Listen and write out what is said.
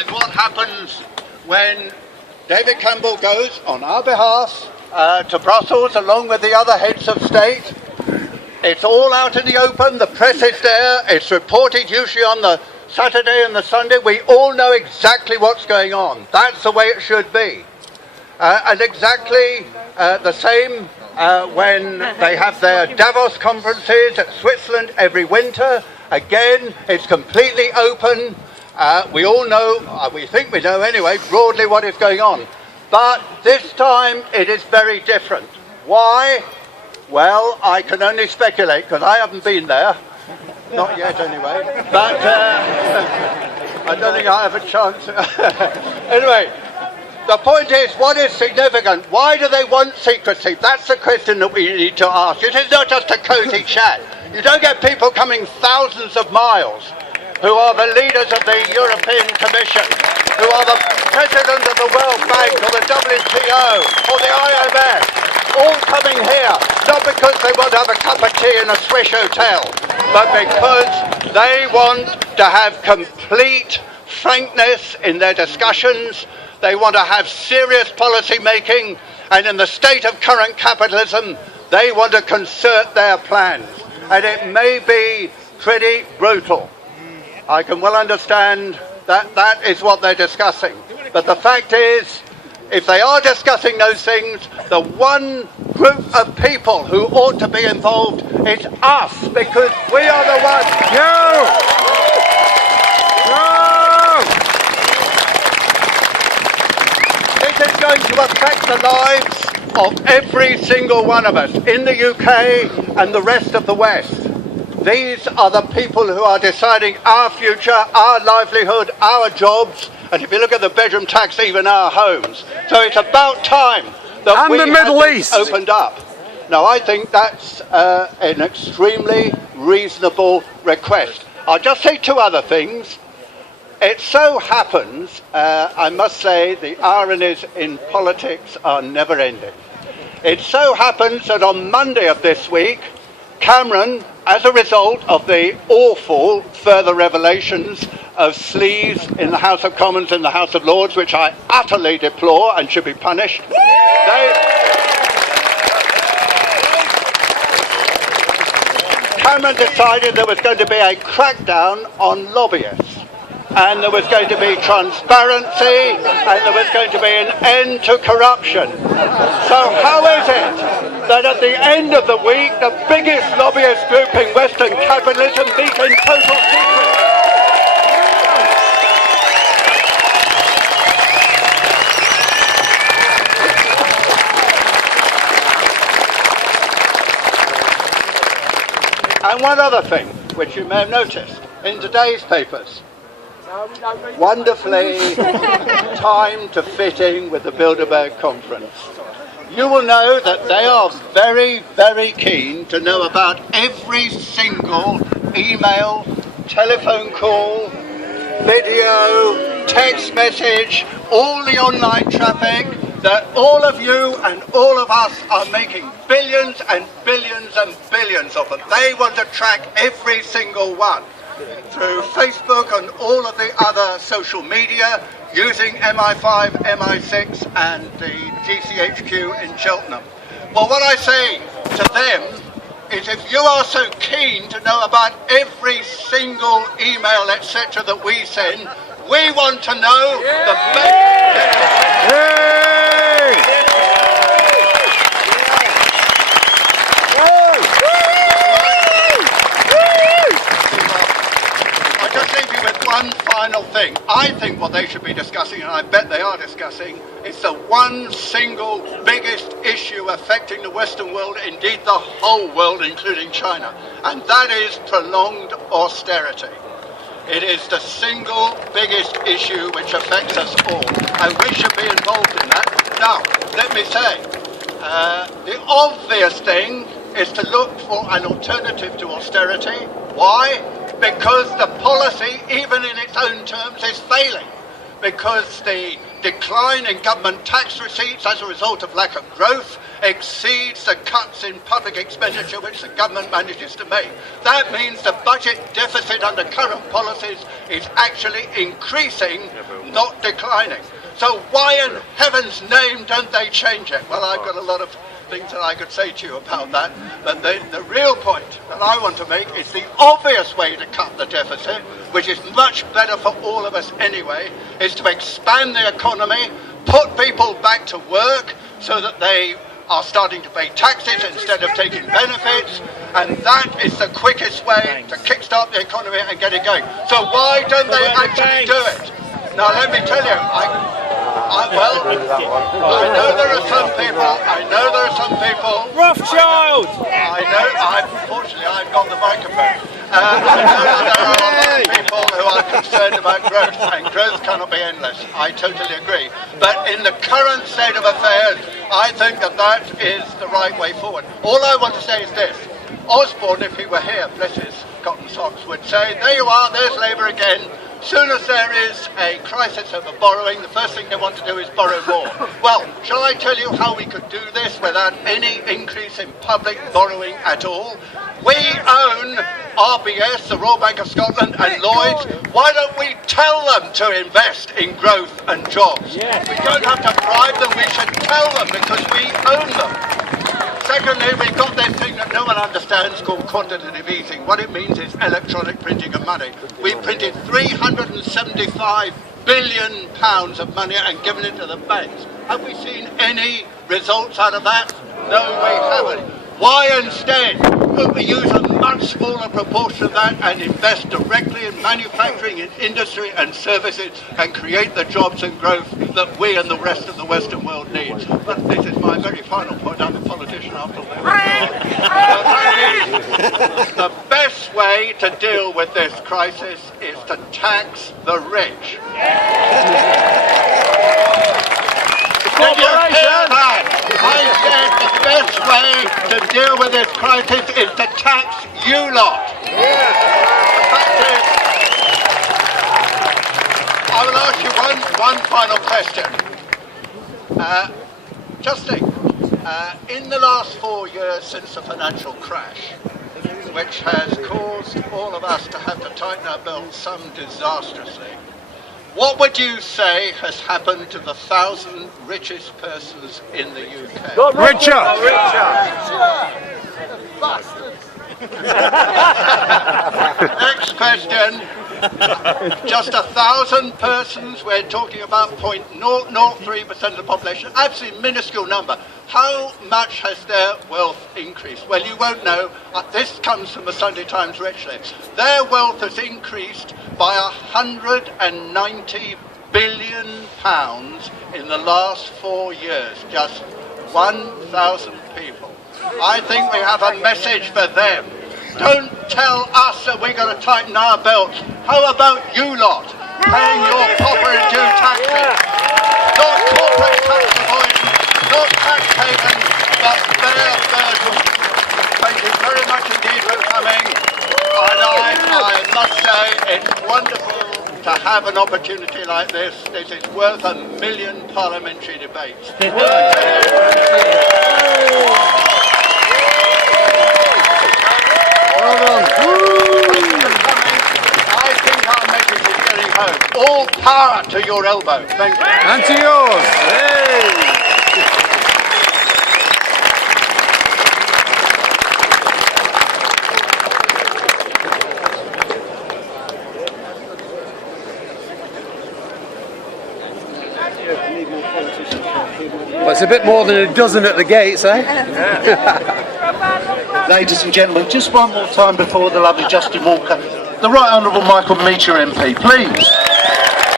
with what happens when David Campbell goes on our behalf to Brussels along with the other heads of state. It's all out in the open, the press is there, it's reported usually on the Saturday and the Sunday. We all know exactly what's going on. That's the way it should be. And exactly the same when they have their Davos conferences at Switzerland every winter. Again, it's completely open. We all know, we think we know anyway, broadly what is going on. But this time it is very different. Why? Well, I can only speculate because I haven't been there. Not yet anyway. But I don't think I have a chance. Anyway, the point is, what is significant? Why do they want secrecy? That's the question that we need to ask. It is not just a cosy chat. You don't get people coming thousands of miles who are the leaders of the European Commission, who are the president of the World Bank or the WTO or the IMF, all coming here, not because they want to have a cup of tea in a Swiss hotel, but because they want to have complete frankness in their discussions. They want to have serious policy making, and in the state of current capitalism, they want to concert their plans. And it may be pretty brutal. I can well understand that that is what they're discussing. But the fact is, if they are discussing those things, the one group of people who ought to be involved is us, because we are the ones. This is going to affect the lives of every single one of us in the UK and the rest of the West. These are the people who are deciding our future, our livelihood, our jobs, and if you look at the bedroom tax, even our homes. So it's about time that we have this opened up. Now, I think that's an extremely reasonable request. I'll just say two other things. It so happens, I must say, the ironies in politics are never-ending. It so happens that on Monday of this week, Cameron, as a result of the awful further revelations of sleaze in the House of Commons and the House of Lords, which I utterly deplore and should be punished, Cameron decided there was going to be a crackdown on lobbyists. And there was going to be transparency, and there was going to be an end to corruption. So how is it that at the end of the week, the biggest lobbyist group in Western capitalism meet in total secrecy? And one other thing, which you may have noticed in today's papers, wonderfully timed to fit in with the Bilderberg conference. You will know that they are very, very keen to know about every single email, telephone call, video, text message, all the online traffic that all of you and all of us are making billions and billions and billions of them. They want to track every single one through Facebook and all of the other social media, using MI5, MI6 and the GCHQ in Cheltenham. Well, what I say to them is, if you are so keen to know about every single email, etc. that we send, we want to know the best. One final thing. I think what they should be discussing, and I bet they are discussing, is the one single biggest issue affecting the Western world, indeed the whole world, including China, and that is prolonged austerity. It is the single biggest issue which affects us all, and we should be involved in that. Now, let me say, the obvious thing is to look for an alternative to austerity. Why? Because the policy, even in its own terms, is failing. because the decline in government tax receipts as a result of lack of growth exceeds the cuts in public expenditure which the government manages to make. That means the budget deficit under current policies is actually increasing, not declining. So why in heaven's name don't they change it? Well, I've got a lot of things that I could say to you about that, but the real point that I want to make is the obvious way to cut the deficit, which is much better for all of us anyway, is to expand the economy, put people back to work so that they are starting to pay taxes instead of taking benefits, and that is the quickest way to kickstart the economy and get it going. So why don't they actually do it? Now let me tell you, I know there are some people, Rothschild! Unfortunately I've got the microphone. I know there are a lot of people who are concerned about growth, and growth cannot be endless. I totally agree. But in the current state of affairs, I think that is the right way forward. All I want to say is this. Osborne, if he were here, bless his cotton socks, would say, there you are, there's Labour again. Soon as there is a crisis over borrowing, the first thing they want to do is borrow more. Well, shall I tell you how we could do this without any increase in public borrowing at all? We own RBS, the Royal Bank of Scotland, and Lloyds. Why don't we tell them to invest in growth and jobs? Yes. We don't have to bribe them, we should tell them because we own them. Secondly, we've got this thing that no one understands called quantitative easing. What it means is electronic printing of money. We printed £375 billion of money and given it to the banks. Have we seen any results out of that? No, we haven't. Why instead don't we use a much smaller proportion of that and invest directly in manufacturing, in industry and services and create the jobs and growth that we and the rest of the Western world needs? But this is my very final point. I'm a politician after all. The best way to deal with this crisis is to tax the rich. Did you hear that? I said the best way to deal with this crisis is to tax you lot. Yes. The fact is, I will ask you one final question. Just think, in the last 4 years since the financial crash, which has caused all of us to have to tighten our belts some disastrously, what would you say has happened to the 1,000 richest persons in the UK? Got richer! Next question. Just 1,000 persons, we're talking about 0.003% of the population, absolutely minuscule number. How much has their wealth increased? Well, you won't know. This comes from the Sunday Times richly. Their wealth has increased by £190 billion in the last 4 years. Just 1,000 people. I think we have a message for them. Don't tell us that we're going to tighten our belts. How about you lot paying your proper and due taxes? Not corporate tax avoidance, not tax havens, but fair burden. Thank you very much indeed for coming. And I must say it's wonderful to have an opportunity like this. This is worth 1 million parliamentary debates. I think our message is getting home. All power to your elbow. Thank you. And to yours. Hey. Well, it's a bit more than a dozen at the gates, eh? Ladies and gentlemen, just one more time before the lovely Justin Walker, the Right Honourable Michael Meacher MP, please.